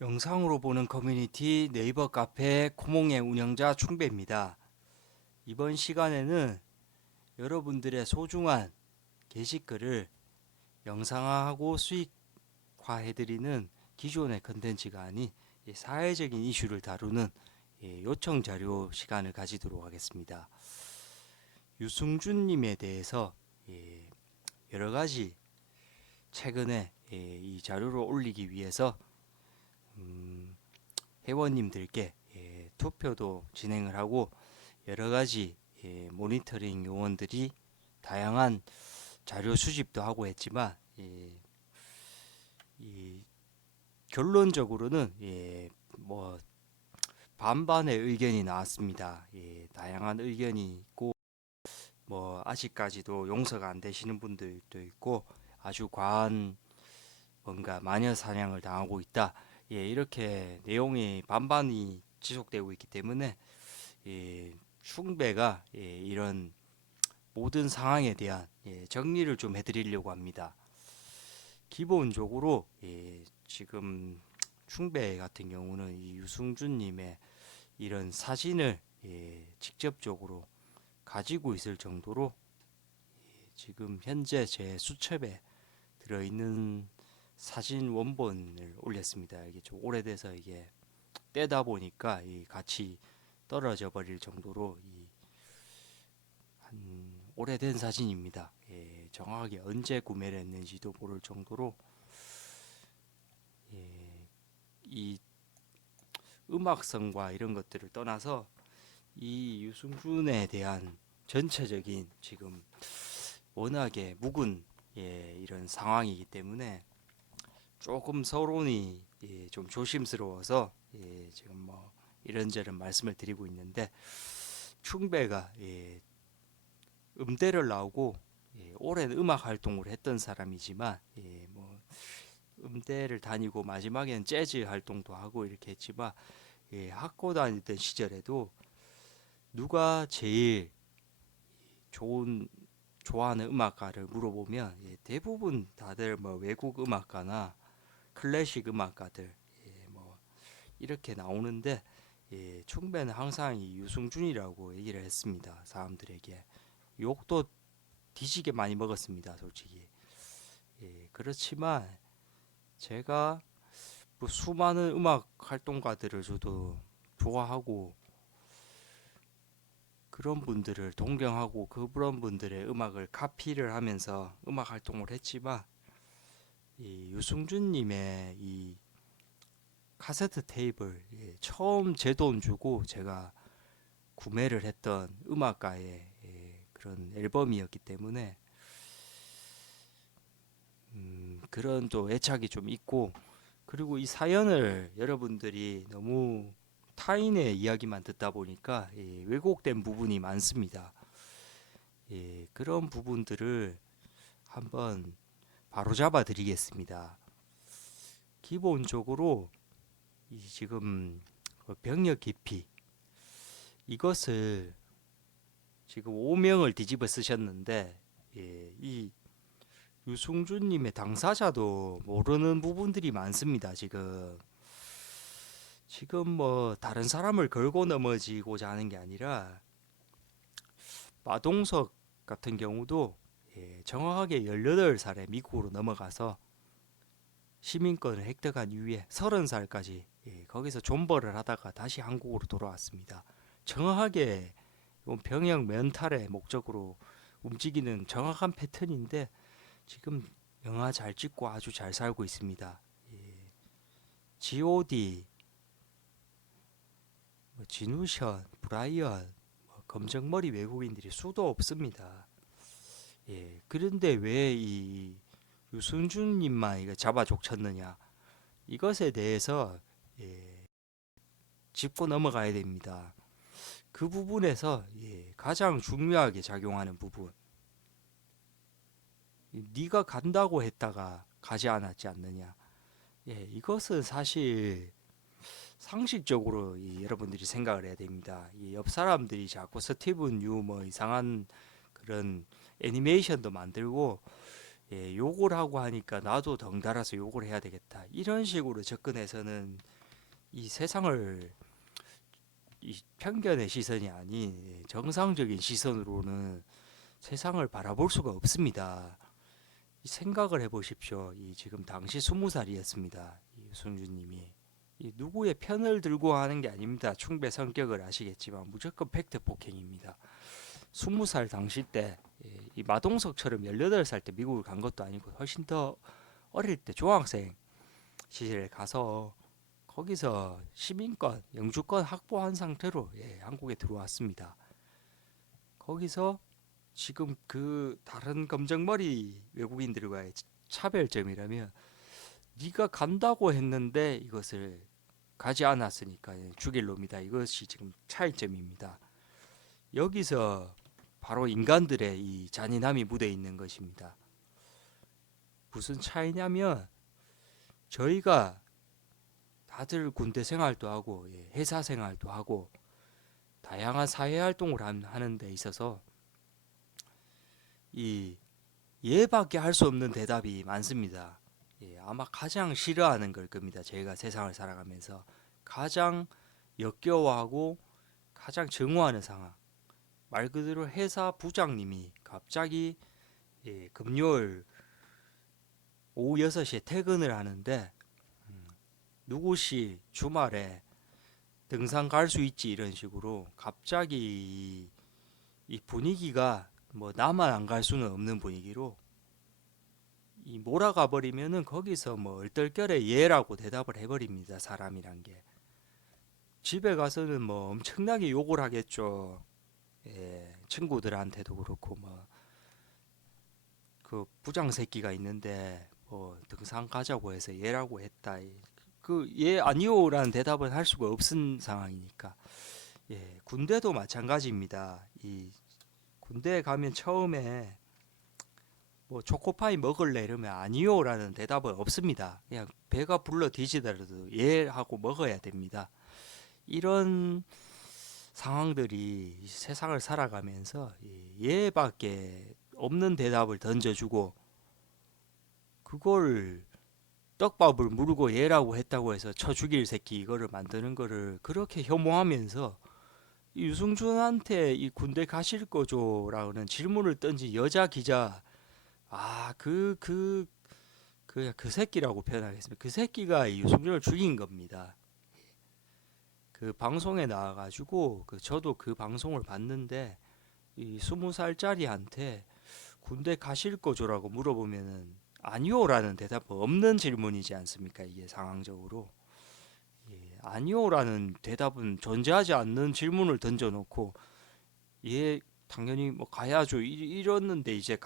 영상으로 보는 커뮤니티 네이버 카페 코몽의 운영자 충배입니다. 이번 시간에는 여러분들의 소중한 게시글을 영상화하고 수익화해드리는 기존의 컨텐츠가 아닌 사회적인 이슈를 다루는 요청 자료 시간을 가지도록 하겠습니다. 유승준님에 대해서 여러 가지 최근에 이 자료를 올리기 위해서 회원님들께 투표도 진행을 하고 여러 가지 모니터링 요원들이 다양한 자료 수집도 하고 했지만 이 결론적으로는 뭐 반반의 의견이 나왔습니다. 다양한 의견이 있고 뭐 아직까지도 용서가 안 되시는 분들도 있고 아주 과한 뭔가 마녀 사냥을 당하고 있다. 이렇게 내용이 반반이 지속되고 있기 때문에 충배가 이런 모든 상황에 대한 정리를 좀 해드리려고 합니다. 기본적으로 지금 충배 같은 경우는 이 유승준님의 이런 사진을 직접적으로 가지고 있을 정도로 지금 현재 제 수첩에 들어있는 사진 원본을 올렸습니다. 이게 좀 오래돼서 이게 떼다 보니까 이 같이 떨어져 버릴 정도로 한 오래된 사진입니다. 정확하게 언제 구매를 했는지도 모를 정도로 이 음악성과 이런 것들을 떠나서 이 유승준에 대한 전체적인 지금 워낙에 묵은 이런 상황이기 때문에 조금 서론이 좀 조심스러워서 지금 뭐 이런저런 말씀을 드리고 있는데 충배가 음대를 나오고 오랜 음악 활동을 했던 사람이지만 뭐 음대를 다니고 마지막에는 재즈 활동도 하고 이렇게 했지만 학교 다니던 시절에도 누가 제일 좋은 좋아하는 음악가를 물어보면 대부분 다들 뭐 외국 음악가나 클래식 음악가들 뭐 이렇게 나오는데 충배는 항상 이 유승준이라고 얘기를 했습니다. 사람들에게 욕도 뒤지게 많이 먹었습니다. 솔직히 그렇지만 제가 뭐 수많은 음악 활동가들을 저도 좋아하고 그런 분들을 동경하고 그런 분들의 음악을 카피를 하면서 음악 활동을 했지만 이 유승준님의 이 카세트 테이프를 처음 제 돈 주고 제가 구매를 했던 음악가의 그런 앨범이었기 때문에 그런 또 애착이 좀 있고 그리고 이 사연을 여러분들이 너무 타인의 이야기만 듣다 보니까 왜곡된 부분이 많습니다. 그런 부분들을 한번 바로잡아 드리겠습니다. 기본적으로 이 지금 병력 기피 이것을 지금 오명을 뒤집어 쓰셨는데 이 유승준님의 당사자도 모르는 부분들이 많습니다. 지금 뭐 다른 사람을 걸고 넘어지고자 하는 게 아니라 마동석 같은 경우도 정확하게 18살에 미국으로 넘어가서 시민권을 획득한 이후에 30살까지 거기서 존버를 하다가 다시 한국으로 돌아왔습니다. 정확하게 병역 면탈의 목적으로 움직이는 정확한 패턴인데 지금 영화 잘 찍고 아주 잘 살고 있습니다. G.O.D, 뭐 진우션, 브라이언, 뭐 검정머리 외국인들이 수도 없습니다. 그런데 왜 이 유승준님만 이거 잡아 족쳤느냐? 이것에 대해서 짚고 넘어가야 됩니다. 그 부분에서 가장 중요하게 작용하는 부분, 네가 간다고 했다가 가지 않았지 않느냐? 이것은 사실 상식적으로 여러분들이 생각을 해야 됩니다. 이 옆 사람들이 자꾸 스티븐 유 뭐 이상한 그런 애니메이션도 만들고 욕을 하고 하니까 나도 덩달아서 욕을 해야 되겠다. 이런 식으로 접근해서는 이 세상을 이 편견의 시선이 아닌 정상적인 시선으로는 세상을 바라볼 수가 없습니다. 이 생각을 해보십시오. 이 지금 당시 20살이었습니다. 이 유승준님이 이 누구의 편을 들고 하는 게 아닙니다. 충배 성격을 아시겠지만 무조건 팩트 폭행입니다. 20살 당시 때 이 마동석처럼 18살 때 미국을 간 것도 아니고 훨씬 더 어릴 때 중학생 시절에 가서 거기서 시민권, 영주권 확보한 상태로 한국에 들어왔습니다. 거기서 지금 그 다른 검정머리 외국인들과의 차별점이라면 네가 간다고 했는데 이것을 가지 않았으니까 죽일 놈이다. 이것이 지금 차이점입니다. 여기서 바로 인간들의 이 잔인함이 묻어 있는 것입니다. 무슨 차이냐면 저희가 다들 군대 생활도 하고 회사 생활도 하고 다양한 사회 활동을 하는 데 있어서 이 얘밖에 할 수 없는 대답이 많습니다. 아마 가장 싫어하는 걸 겁니다. 저희가 세상을 살아가면서 가장 역겨워하고 가장 증오하는 상황. 말 그대로 회사 부장님이 갑자기 금요일 오후 6시에 퇴근을 하는데 누구시 주말에 등산 갈 수 있지 이런 식으로 갑자기 이 분위기가 뭐 나만 안 갈 수는 없는 분위기로 이 몰아가 버리면은 거기서 뭐 얼떨결에 예라고 대답을 해버립니다. 사람이란 게 집에 가서는 뭐 엄청나게 욕을 하겠죠. 친구들한테도 그렇고 뭐 그 부장 새끼가 있는데 뭐 등산 가자고 해서 예라고 했다. 그 예 아니요라는 대답은 할 수가 없은 상황이니까. 군대도 마찬가지입니다. 이 군대에 가면 처음에 뭐 초코파이 먹을래 이러면 아니요라는 대답은 없습니다. 그냥 배가 불러 뒤지더라도 예 하고 먹어야 됩니다. 이런 상황들이 세상을 살아가면서 예밖에 없는 대답을 던져주고 그걸 떡밥을 물고 예라고 했다고 해서 쳐 죽일 새끼 이거를 만드는 거를 그렇게 혐오하면서 유승준한테 이 군대 가실 거죠라는 질문을 던진 여자 기자 그 새끼라고 표현하겠습니다. 그 새끼가 이 유승준을 죽인 겁니다. 그 방송에 나와가지고 저도 그 방송을 봤는데 이 20살짜리한테 군대 가실 거죠라고 물어보면은 아니요라는 대답 없는 질문이지 않습니까? 이게 상황적으로 아니요라는 대답은 존재하지 않는 질문을 던져놓고 당연히 뭐 가야죠 이랬는데 이제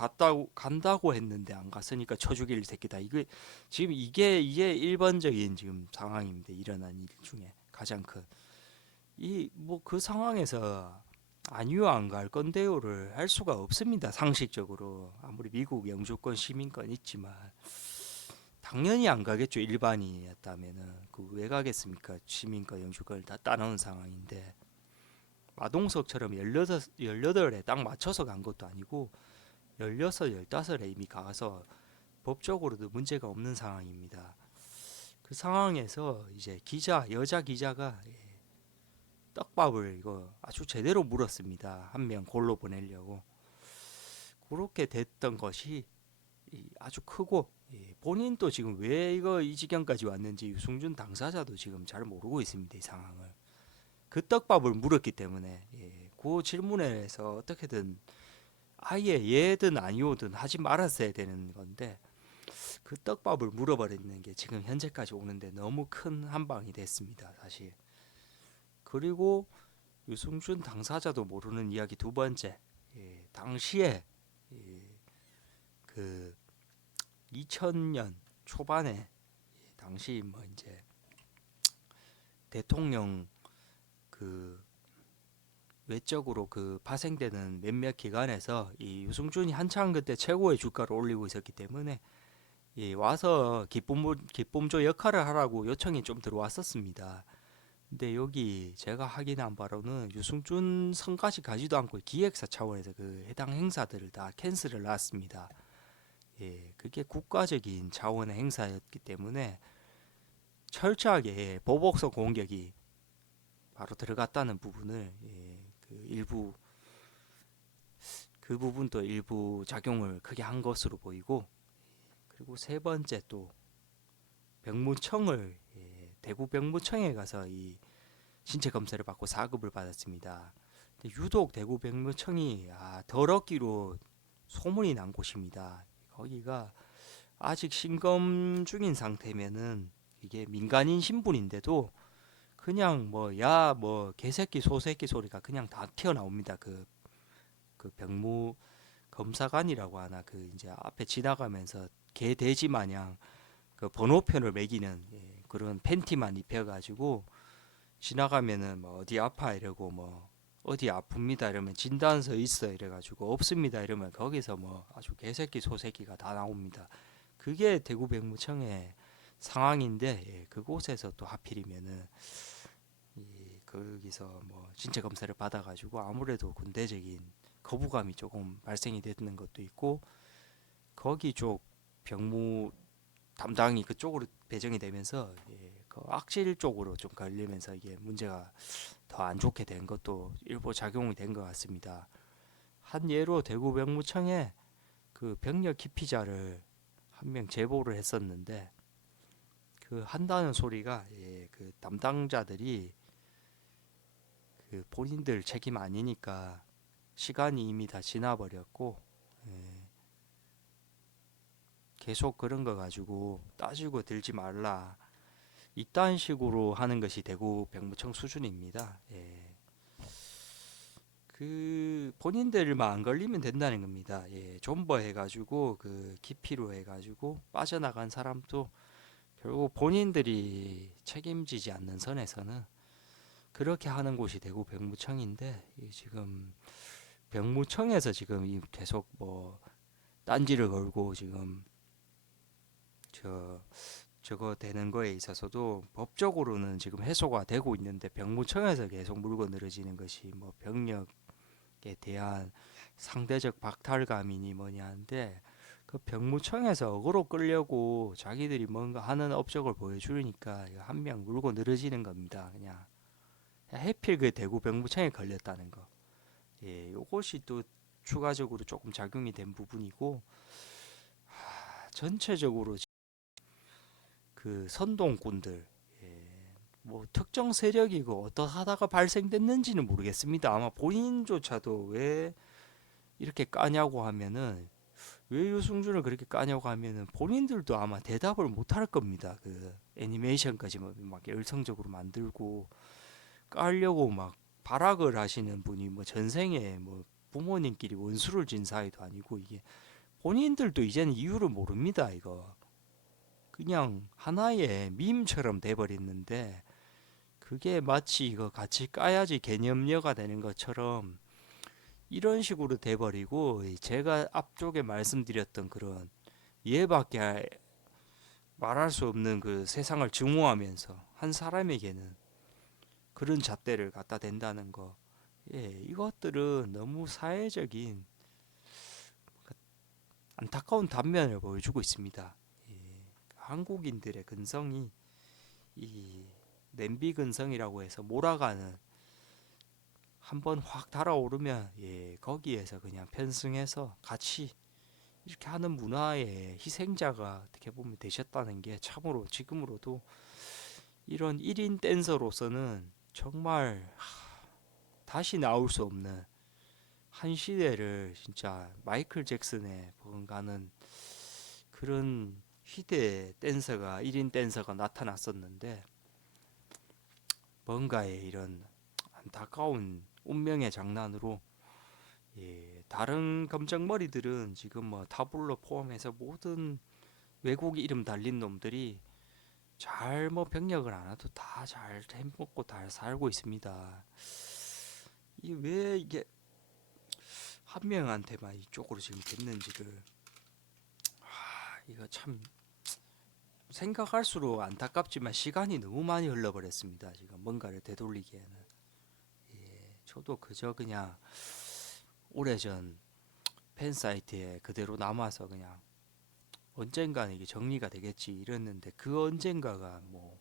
간다고 했는데 안 갔으니까 쳐 죽일 새끼다. 이게 지금 이게 일반적인 지금 상황입니다. 일어난 일 중에 가장 큰 이 뭐 그 상황에서 아니요 안 갈 건데요를 할 수가 없습니다. 상식적으로 아무리 미국 영주권 시민권 있지만 당연히 안 가겠죠. 일반인이었다면은 그 왜 가겠습니까? 시민권 영주권을 다 따놓은 상황인데 마동석처럼 18에 딱 맞춰서 간 것도 아니고 16, 15에 이미 가서 법적으로도 문제가 없는 상황입니다. 그 상황에서 이제 여자 기자가 떡밥을 이거 아주 제대로 물었습니다. 한 명 골로 보내려고. 그렇게 됐던 것이 아주 크고 본인도 지금 왜 이 지경까지 왔는지 유승준 당사자도 지금 잘 모르고 있습니다. 이 상황을. 그 떡밥을 물었기 때문에 그 질문에서 어떻게든 아예 예든 아니오든 하지 말았어야 되는 건데 그 떡밥을 물어버리는 게 지금 현재까지 오는데 너무 큰 한 방이 됐습니다. 사실. 그리고 유승준 당사자도 모르는 이야기 두 번째, 당시에 그 2000년 초반에 당시 뭐 이제 대통령 그 외적으로 그 파생되는 몇몇 기관에서 이 유승준이 한창 그때 최고의 주가를 올리고 있었기 때문에 와서 기쁨조 역할을 하라고 요청이 좀 들어왔었습니다. 근데 여기 제가 확인한 바로는 유승준 성까지 가지도 않고 기획사 차원에서 그 해당 행사들을 다 캔슬을 놨습니다. 그게 국가적인 차원의 행사였기 때문에 철저하게 보복성 공격이 바로 들어갔다는 부분을 그 일부 그 부분도 일부 작용을 크게 한 것으로 보이고, 그리고 세 번째 또 병무청을 대구 병무청에 가서 이 신체 검사를 받고 4급을 받았습니다. 근데 유독 대구 병무청이 더럽기로 소문이 난 곳입니다. 거기가 아직 신검 중인 상태면은 이게 민간인 신분인데도 그냥 뭐 야 뭐 개새끼 소새끼 소리가 그냥 다 튀어나옵니다. 그 병무 검사관이라고 하나, 그 이제 앞에 지나가면서 개 돼지 마냥 그 번호표를 매기는 그런 팬티만 입혀가지고 지나가면은 뭐 어디 아파 이러고 뭐 어디 아픕니다 이러면 진단서 있어 이래가지고 없습니다 이러면 거기서 뭐 아주 개새끼 소새끼가 다 나옵니다. 그게 대구 병무청의 상황인데, 그곳에서 또 하필이면은 거기서 뭐 신체 검사를 받아가지고 아무래도 군대적인 거부감이 조금 발생이 되는 것도 있고, 거기 쪽 병무 담당이 그쪽으로 배정이 되면서 그 악질 쪽으로 좀 걸리면서 이게 문제가 더 안 좋게 된 것도 일부 작용이 된 것 같습니다. 한 예로 대구 병무청에 그 병력 기피자를 한 명 제보를 했었는데, 그 한다는 소리가 그 담당자들이 그 본인들 책임 아니니까 시간이 이미 다 지나버렸고, 계속 그런 거 가지고 따지고 들지 말라, 이딴 식으로 하는 것이 대구 병무청 수준입니다. 그 본인들만 안 걸리면 된다는 겁니다. 존버 해가지고 그 기피로 해가지고 빠져나간 사람도 결국 본인들이 책임지지 않는 선에서는 그렇게 하는 곳이 대구 병무청인데, 지금 병무청에서 지금 계속 뭐 딴지를 걸고 지금 저거 되는 거에 있어서도 법적으로는 지금 해소가 되고 있는데, 병무청에서 계속 물고 늘어지는 것이 뭐 병력에 대한 상대적 박탈감이니 뭐냐인데, 그 병무청에서 어그로 끌려고 자기들이 뭔가 하는 업적을 보여주니까 한 명 물고 늘어지는 겁니다. 그냥 해필 그 대구 병무청에 걸렸다는 거. 요것이 또 추가적으로 조금 작용이 된 부분이고, 전체적으로 그 선동꾼들, 뭐 특정 세력이고 어떠하다가 발생됐는지는 모르겠습니다. 아마 본인조차도 왜 이렇게 까냐고 하면은, 왜 유승준을 그렇게 까냐고 하면은 본인들도 아마 대답을 못 할 겁니다. 그 애니메이션까지 막 열성적으로 만들고 깔려고 막 발악을 하시는 분이 뭐 전생에 뭐 부모님끼리 원수를 진 사이도 아니고, 이게 본인들도 이제는 이유를 모릅니다. 이거 그냥 하나의 밈처럼 돼버렸는데, 그게 마치 이거 같이 까야지 개념녀가 되는 것처럼 이런 식으로 돼버리고, 제가 앞쪽에 말씀드렸던 그런 얘밖에 말할 수 없는 그 세상을 증오하면서 한 사람에게는 그런 잣대를 갖다 댄다는 거, 이것들은 너무 사회적인 안타까운 단면을 보여주고 있습니다. 한국인들의 근성이 이 냄비 근성이라고 해서 몰아가는, 한번 확 달아오르면 거기에서 그냥 편승해서 같이 이렇게 하는 문화의 희생자가 어떻게 보면 되셨다는 게 참으로 지금으로도 이런 1인 댄서로서는 정말 다시 나올 수 없는 한 시대를 진짜 마이클 잭슨에 버금가는 그런 희대의 댄서가 1인 댄서가 나타났었는데, 뭔가의 이런 안타까운 운명의 장난으로 다른 검정머리들은 지금 뭐 타블로 포함해서 모든 외국 이름 달린 놈들이 잘 뭐 병력을 안 해도 다 잘 해먹고 다 살고 있습니다. 이 왜 이게 한 명한테만 이쪽으로 지금 됐는지를, 이거 참 생각할수록 안타깝지만 시간이 너무 많이 흘러버렸습니다. 지금 뭔가를 되돌리기에는 저도 그저 그냥 오래전 팬 사이트에 그대로 남아서 그냥 언젠가는 이게 정리가 되겠지 이랬는데 그 언젠가가 뭐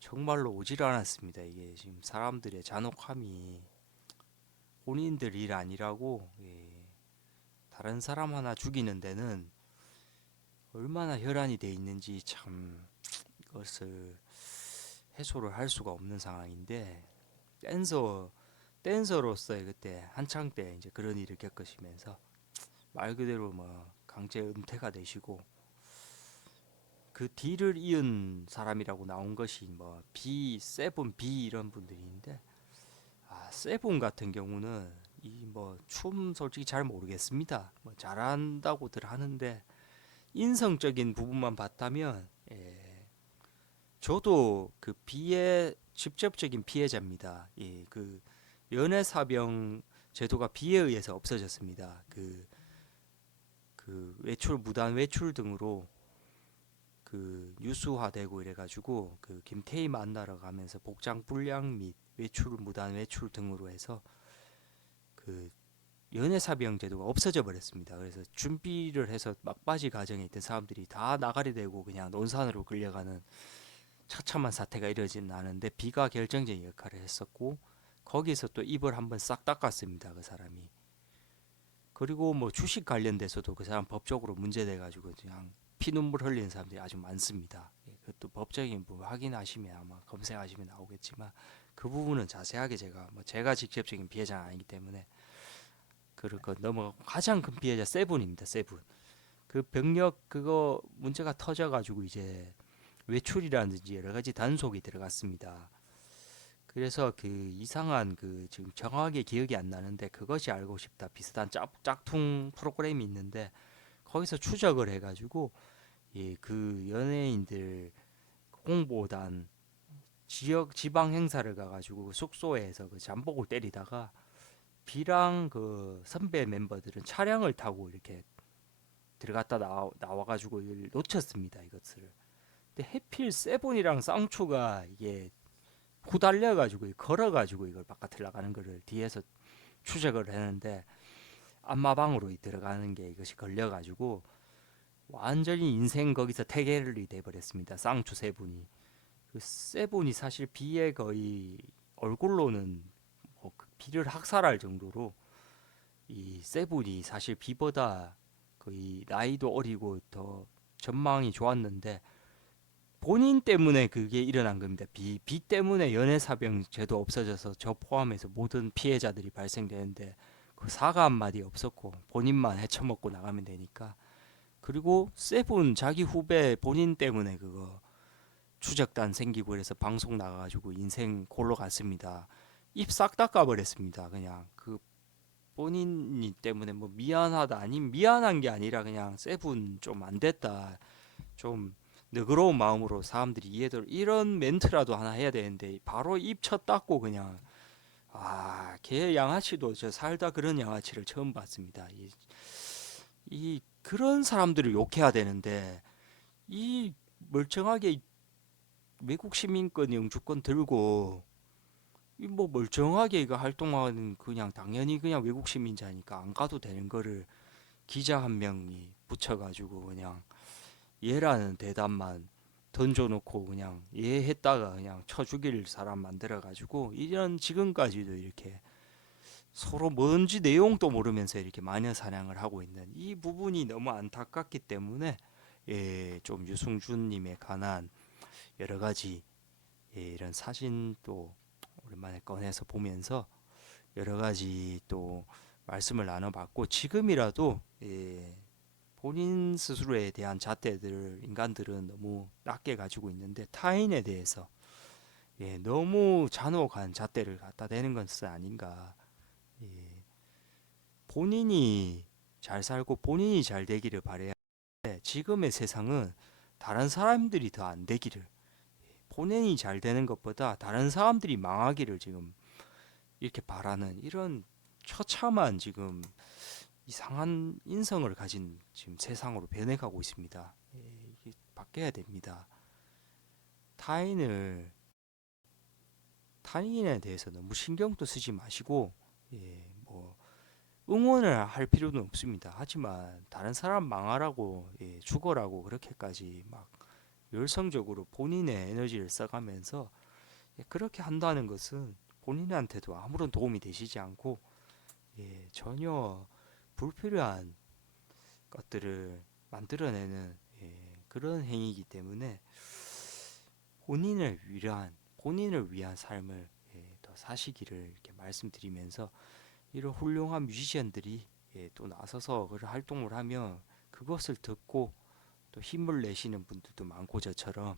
정말로 오질 않았습니다. 이게 지금 사람들의 잔혹함이 본인들 일 아니라고 다른 사람 하나 죽이는 데는 얼마나 혈안이 돼 있는지 참 이것을 해소를 할 수가 없는 상황인데 댄서 댄서로서의 그때 한창 때 이제 그런 일을 겪으시면서 말 그대로 뭐 강제 은퇴가 되시고 그 뒤를 이은 사람이라고 나온 것이 뭐 B, 세븐 B 이런 분들인데 세븐 같은 경우는 이 뭐 춤 솔직히 잘 모르겠습니다. 뭐 잘한다고들 하는데 인성적인 부분만 봤다면 저도 그 비의 직접적인 피해자입니다. 그 연애사병 제도가 비에 의해서 없어졌습니다. 그 외출 무단 외출 등으로 그 뉴스화되고 이래가지고 그 김태희 만나러 가면서 복장 불량 및 외출 무단 외출 등으로 해서 그 연애사병 제도가 없어져 버렸습니다. 그래서 준비를 해서 막바지 과정에 있던 사람들이 다 나가리 되고 그냥 논산으로 끌려가는 처참한 사태가 이뤄진 않은데 비가 결정적인 역할을 했었고 거기서 또 입을 한번 싹 닦았습니다. 그 사람이. 그리고 뭐 주식 관련돼서도 그 사람 법적으로 문제돼 가지고 그냥 피눈물 흘리는 사람들이 아주 많습니다. 그것도 법적인 부분 확인하시면 아마 검색하시면 나오겠지만 그 부분은 자세하게 제가 직접적인 피해자는 아니기 때문에 그럴 거 넘어가고 가장 큰 피해자 세븐입니다. 세븐. 그 병력 그거 문제가 터져 가지고 이제 외출이라든지 여러 가지 단속이 들어갔습니다. 그래서 그 이상한 그 지금 정확하게 기억이 안 나는데 그것이 알고 싶다 비슷한 짝퉁 프로그램이 있는데 거기서 추적을 해가지고 그 연예인들 홍보단 지역 지방 행사를 가가지고 그 숙소에서 그 잠복을 때리다가 B랑 그 선배 멤버들은 차량을 타고 이렇게 들어갔다 나와가지고 이걸 놓쳤습니다 이것을. 근데 해필 세븐이랑 쌍추가 이게 후달려가지고 걸어가지고 이걸 바깥을 나가는 거를 뒤에서 추적을 했는데 안마방으로 들어가는 게 이것이 걸려가지고 완전히 인생 거기서 태계를 돼버렸습니다. 쌍추 세 분이. 그 세 분이 사실 비의 거의 얼굴로는 뭐그 비를 학살할 정도로 이 세 분이 사실 비보다 거의 나이도 어리고 더 전망이 좋았는데 본인 때문에 그게 일어난 겁니다. 비 때문에 연애사병 제도 없어져서 저 포함해서 모든 피해자들이 발생되는데 그 사과 한마디 없었고 본인만 헤쳐먹고 나가면 되니까. 그리고 세븐 자기 후배 본인 때문에 그거 추적단 생기고 그래서 방송 나가가지고 인생 골로 갔습니다. 입 싹 닦아버렸습니다. 그냥 그 본인이 때문에 뭐 미안하다 아니 미안한 게 아니라 그냥 세븐 좀 안 됐다 좀 너그러운 마음으로 사람들이 이해들 이런 멘트라도 하나 해야 되는데 바로 입 쳐 닦고 그냥 걔 양아치도 저 살다 그런 양아치를 처음 봤습니다. 이 그런 사람들을 욕해야 되는데 이 멀쩡하게 외국 시민권 영주권 들고 이 뭐 멀쩡하게 이거 활동하는 그냥 당연히 그냥 외국 시민자니까 안 가도 되는 거를 기자 한 명이 붙여가지고 그냥 얘라는 대답만 던져놓고 그냥 얘 했다가 그냥 쳐 죽일 사람 만들어가지고 이런 지금까지도 이렇게 서로 뭔지 내용도 모르면서 이렇게 마녀 사냥을 하고 있는 이 부분이 너무 안타깝기 때문에 좀 유승준님에 관한 여러 가지 이런 사진도 오랜만에 꺼내서 보면서 여러 가지 또 말씀을 나눠봤고 지금이라도 본인 스스로에 대한 잣대들 인간들은 너무 낮게 가지고 있는데 타인에 대해서 너무 잔혹한 잣대를 갖다 대는 것은 아닌가. 예, 본인이 잘 살고 본인이 잘 되기를 바래야 돼. 지금의 세상은 다른 사람들이 더 안 되기를 본인이 잘 되는 것보다 다른 사람들이 망하기를 지금 이렇게 바라는 이런 처참한 지금 이상한 인성을 가진 지금 세상으로 변해가고 있습니다. 이게 바뀌어야 됩니다. 타인을 타인에 대해서 너무 신경도 쓰지 마시고 뭐 응원을 할 필요는 없습니다. 하지만 다른 사람 망하라고, 죽어라고 그렇게까지 막 열성적으로 본인의 에너지를 써가면서 그렇게 한다는 것은 본인한테도 아무런 도움이 되시지 않고, 전혀 불필요한 것들을 만들어내는, 그런 행위이기 때문에 본인을 위한 삶을, 더 사시기를 이렇게 말씀드리면서, 이런 훌륭한 뮤지션들이, 또 나서서 그런 활동을 하면 그것을 듣고 또 힘을 내시는 분들도 많고 저처럼,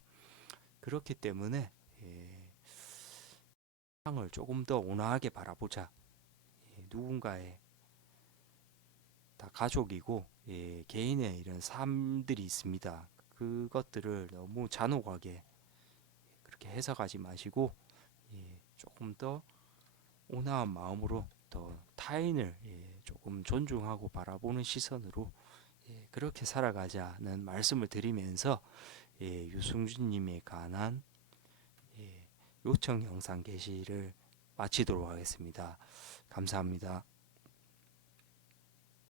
그렇기 때문에 세상을 조금 더 온화하게 바라보자. 누군가의 다 가족이고, 개인의 이런 삶들이 있습니다. 그것들을 너무 잔혹하게 그렇게 해석하지 마시고, 조금 더 온화한 마음으로 더 타인을, 조금 존중하고 바라보는 시선으로, 그렇게 살아가자는 말씀을 드리면서, 유승준님에 관한, 요청 영상 게시를 마치도록 하겠습니다. 감사합니다.